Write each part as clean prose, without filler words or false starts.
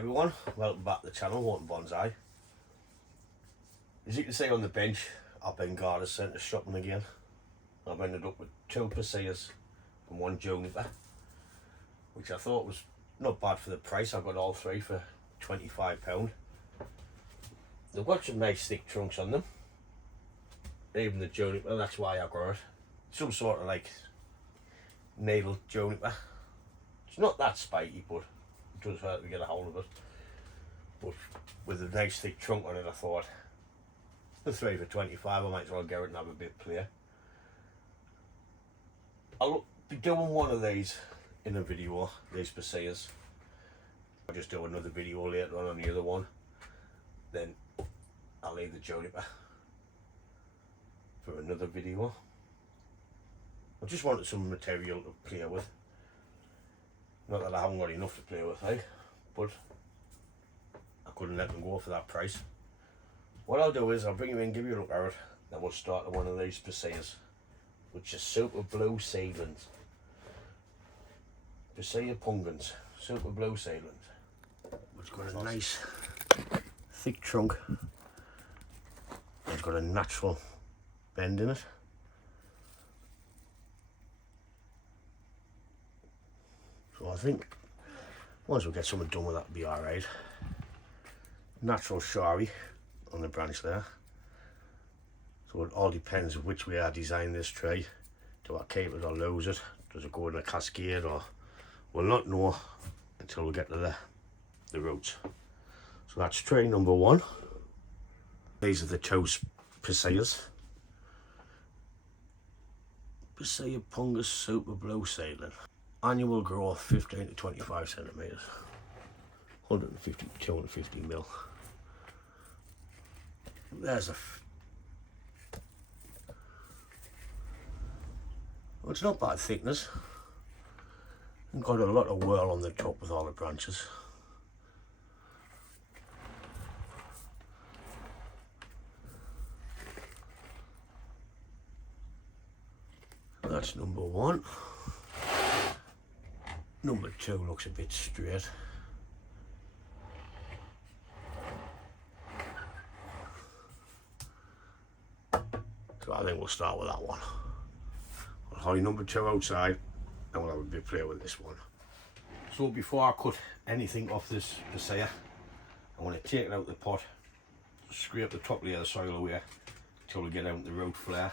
everyone, welcome back to the channel, Walking Bonsai. As you can see on the bench, I've been garden centre shopping again. I've ended up with 2 Perseas and 1 juniper, which I thought was not bad for the price. I got all 3 for £25. They've got some nice thick trunks on them, even the juniper, that's why I got it. Some sort of like navel juniper. It's not that spiky, but it does hurt to get a hold of it. But with a nice thick trunk on it, I thought the 3 for 25, I might as well get it and have a bit play. I'll be doing one of these in a video, these Perseas. I'll just do another video later on the other one. Then I'll leave the juniper for another video. I just wanted some material to play with. Not that I haven't got enough to play with, but I couldn't let them go for that price. What I'll do is I'll bring you in, give you a look at it, then we'll start on one of these Perseas, which is super blue seedlings. Persea pungans, super blue seedlings. It's got a nice thick trunk. It's got a natural bend in it. So I think once we get something done with that, it'll be alright. Natural shari on the branch there. So it all depends which way I design this tree. Do I keep it or lose it? Does it go in a cascade, or we'll not know until we get to the roots. So that's tree number 1. These are the 2 Perseas. Persea pungus super blue seedling. Annual growth 15 to 25 centimetres. 150 to 250 mil. There's a well, it's not bad thickness. It's got a lot of whirl on the top with all the branches. That's number 1. Number 2 looks a bit straight. So I think we'll start with that one. I'll hold number 2 outside and we'll have a bit play with this one. So before I cut anything off this Persea, I want to take it out of the pot, scrape the top layer of the soil away until we get out the root flare.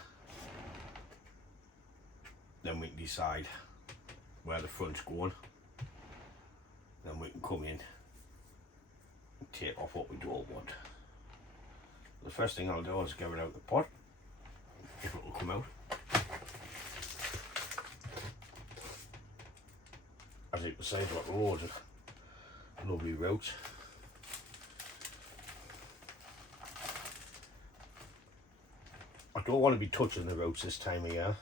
Then we can decide where the front's going. Then we can come in and take off what we don't want. The first thing I'll do is get it out of the pot, if it will come out. As you can see, I've got loads of lovely roots. I don't want to be touching the roots this time of year.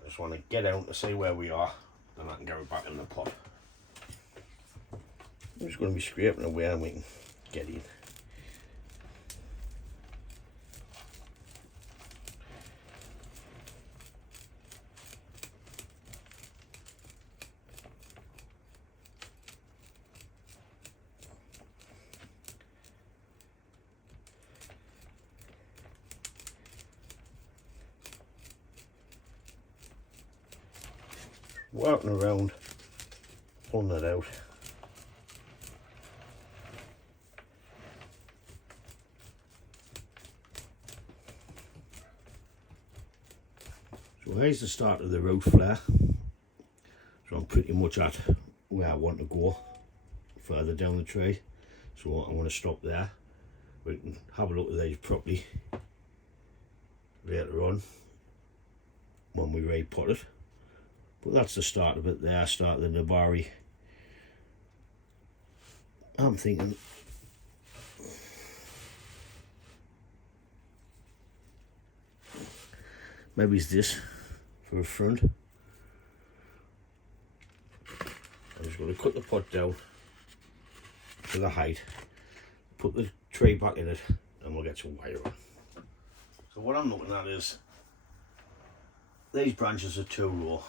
I just want to get out to see where we are, then I can get it back in the pot. I'm just going to be scraping away and we can get in. Working around, pulling it out. So here's the start of the root flare. So I'm pretty much at where I want to go, further down the tree. So I want to stop there. We can have a look at these properly later on when we re-pot it. But that's the start of it there, start of the Nursery. I'm thinking maybe it's this for a front. I'm just going to cut the pot down to the height, put the tree back in it, and we'll get some wire on. So what I'm looking at is these branches are too low,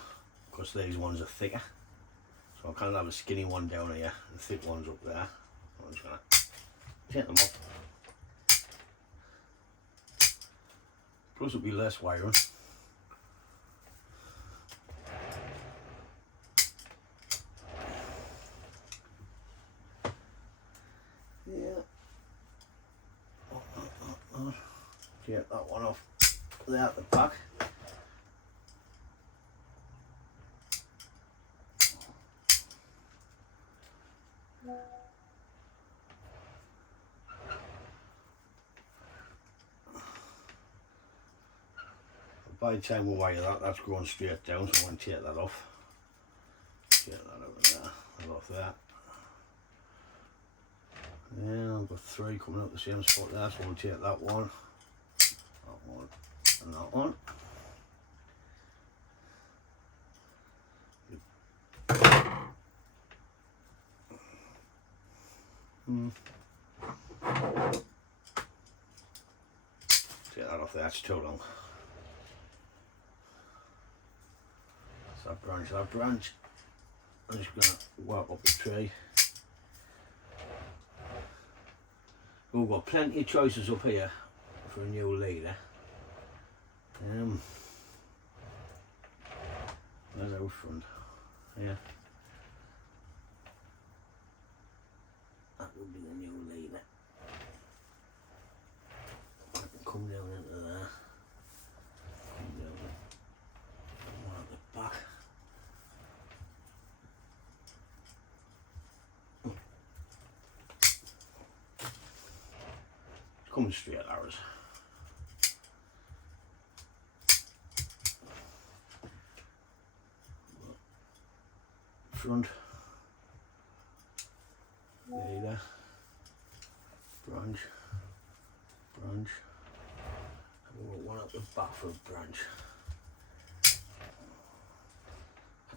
because these ones are thicker. So I kind of have a skinny one down here and thick ones up there. I'm just going to take them off. Plus it'll be less wiring. Yeah. Get that one off there at the back. By the time we wire that, that's going straight down, so I'm going to take that off. Get that out of there, that off there. Yeah, I've got 3 coming out the same spot there, so we'll take that one, and that one. Take that off there, that's too long. That branch. I'm just going to work up the tree. We've got plenty of choices up here for a new leader. There's out front. Yeah. That will be the new leader. I can come down into there. Come down there. One at the back. Coming straight at ours. Front, leader, branch, and we'll got one at the back for a branch.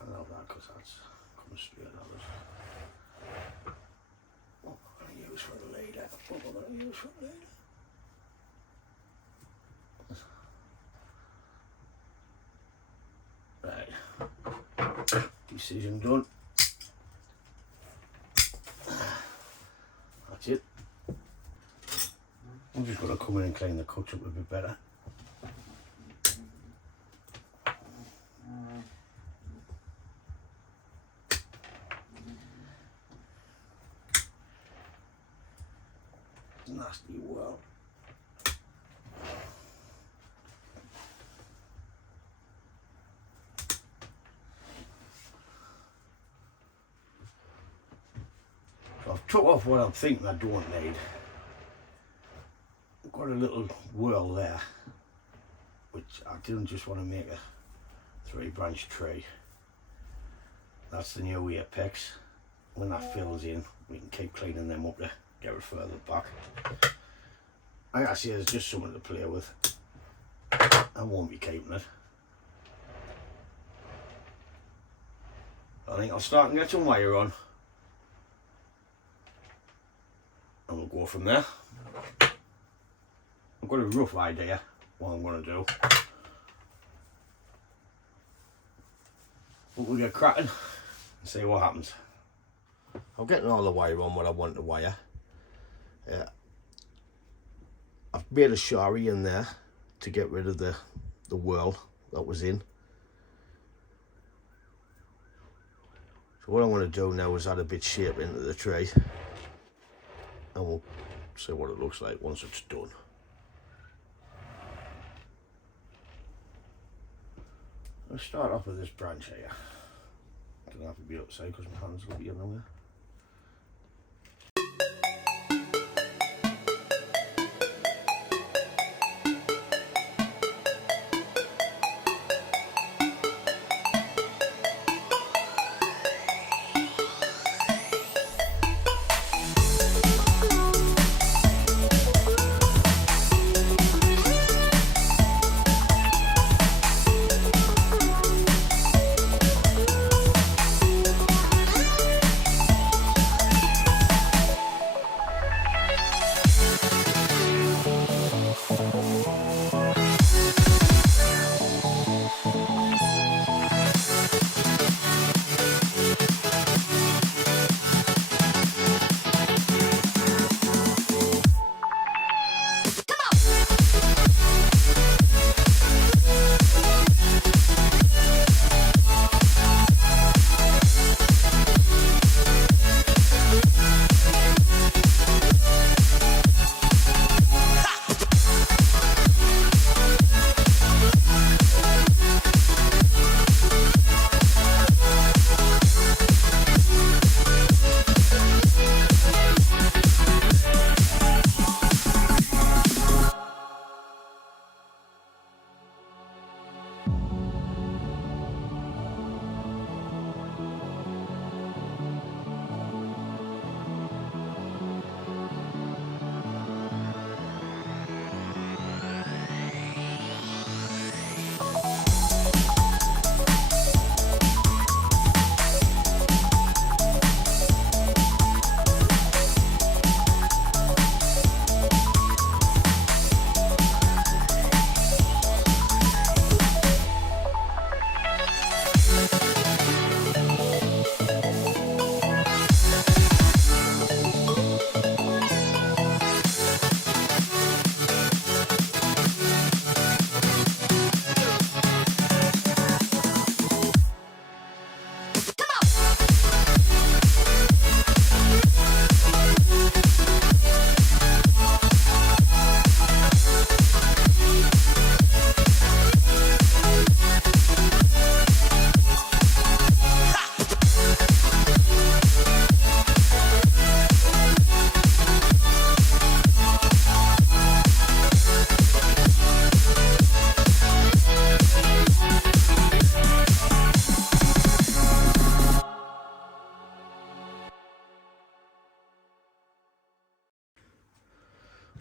I love that because that's coming straight at us. What am I going to use for a leader? What am I going to use for a leader? Right, decision done. That's it. I'm just going to come in and clean the cuts up a bit better. Nasty well. I've took off what I'm thinking I don't need. I've got a little whirl there, which I didn't just want to make a 3-branch tree. That's the new apex. When that fills in, we can keep cleaning them up to get it further back. Like I say, there's just something to play with. I won't be keeping it. I think I'll start and get some wire on. And we'll go from there. I've got a rough idea what I'm going to do. But we'll get cracking and see what happens. I'm getting all the wire on what I want to wire. I've made a shari in there to get rid of the whirl that was in. So what I want to do now is add a bit of shape into the tree. And we'll see what it looks like once it's done. I'll start off with this branch here. I don't have to be outside because my hands will be in there.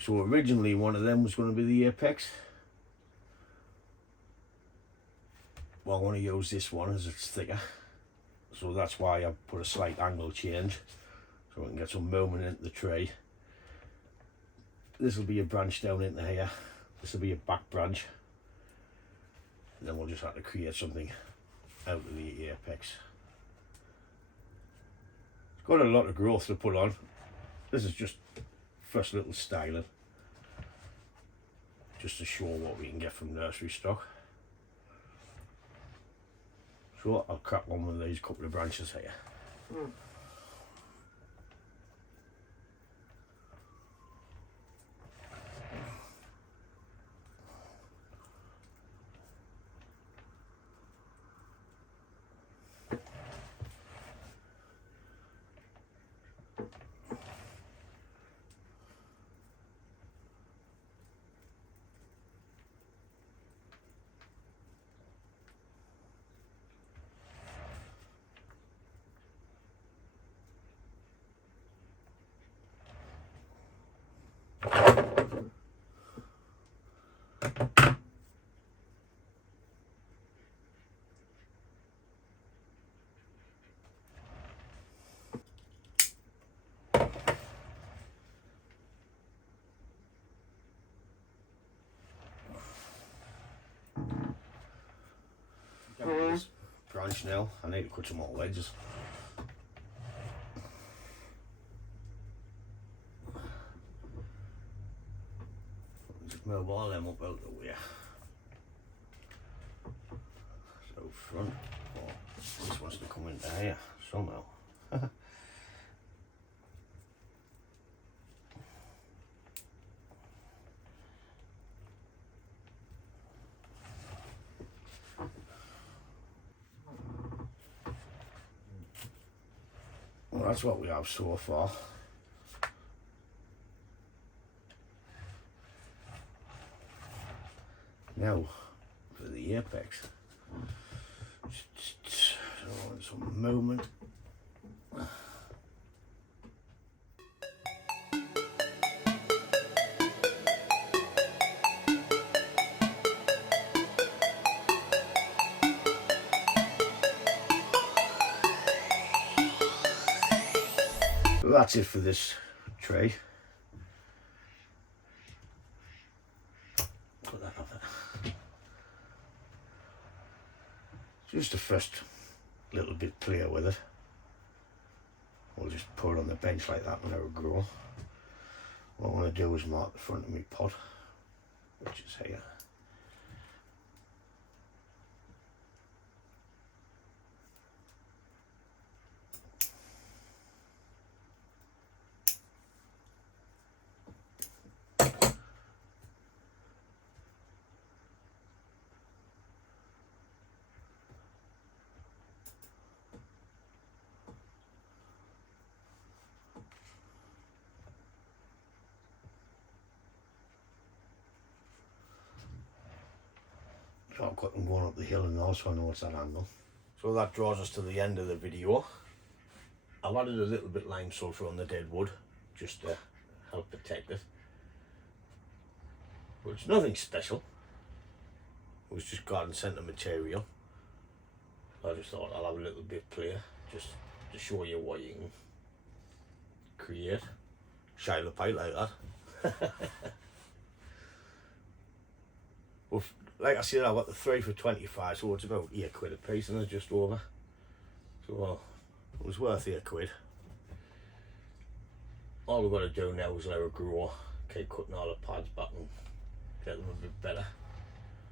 So originally one of them was going to be the apex. Well, I want to use this one as it's thicker. So that's why I put a slight angle change. So I can get some movement into the tree. This will be a branch down into here. This will be a back branch. And then we'll just have to create something out of the apex. It's got a lot of growth to put on. This is just first little styling. Just to show what we can get from nursery stock. So I'll crack one with these couple of branches here. This branch now, I need to cut some more wedges. Just move all them up out the way. So front, oh, this wants to come into here somehow. Well, that's what we have so far. Now, for the apex, just want some movement. So that's it for this tray. Put that up there. Just the first little bit clear with it. We'll just put it on the bench like that and let it grow. What I want to do is mark the front of my pot, which is here. So I've got them going up the hill and also I know it's that angle. So that draws us to the end of the video. I've added a little bit lime sulphur on the dead wood just to help protect it. But it's nothing special. It was just garden centre material. I just thought I'll have a little bit clear just to show you what you can create. Shine the pipe like that. Well, like I said, I've got the 3 for 25, so it's about £8 a piece, and it's just over. So well, it was worth £8. All we've got to do now is let it grow, keep cutting all the pads back and get them a bit better.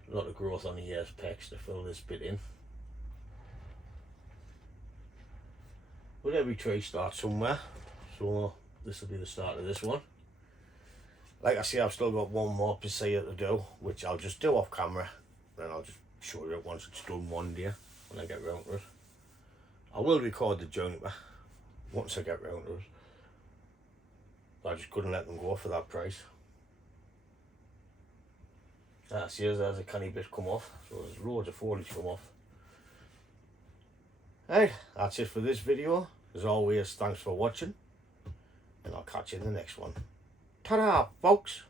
A lot of growth on the apex to fill this bit in. But every tree starts somewhere, so this will be the start of this one. Like I say, I've still got one more pasilla to do, which I'll just do off camera. Then I'll just show you it once it's done one day when I get round to it. I will record the juniper once I get round to it. I just couldn't let them go for that price. See, there's a canny bit come off, so there's loads of foliage come off. Right, that's it for this video. As always, thanks for watching, and I'll catch you in the next one. Ta-da, folks.